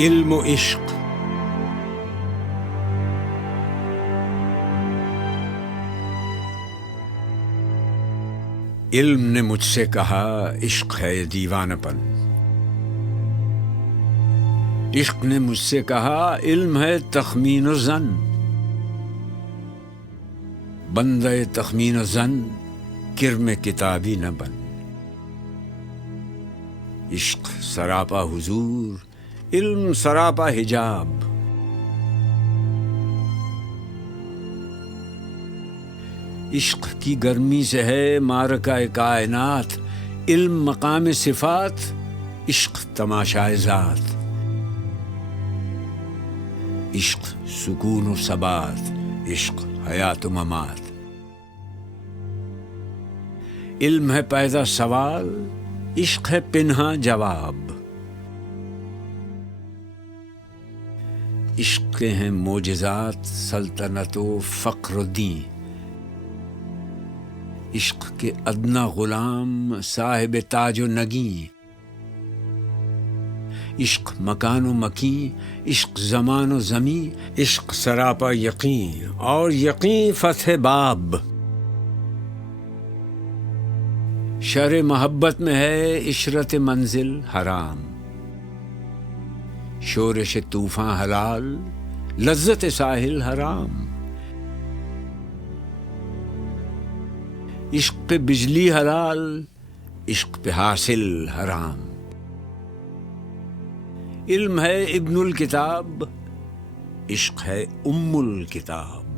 इल्म व इश्क। इल्म ने मुझसे कहा इश्क है दीवानापन। इश्क ने मुझसे कहा इल्म है तखमीन ज़न। बंदे तखमीन ज़न किरम किताबी न बन। इश्क सरापा हुजूर, इल्म सरापा हिजाब। इश्क की गर्मी से है मारका कायनात। इल्म मकाम सिफात, इश्क तमाशाए ज़ात। इश्क सुकून व सबात, इश्क हयात व ममात। इल्म है पैदा सवाल, इश्क है पिन्हा जवाब। इश्क के हैं मोजज़ात, सल्तनत व फ़क्र दीं। इश्क के अदना गुलाम साहिब ताज व नगी। इश्क मकान व मकी, इश्क ज़मान व ज़मी। इश्क सरापा यकीन और यकीन फ़तह बाब। शर मोहब्बत में है इशरत मंजिल हराम। शोरश तूफ़ान हलाल, लज्जत साहिल हराम। इश्क पे बिजली हलाल, इश्क पे हासिल हराम। इल्म है इब्नुल किताब, इश्क है उम्मुल किताब।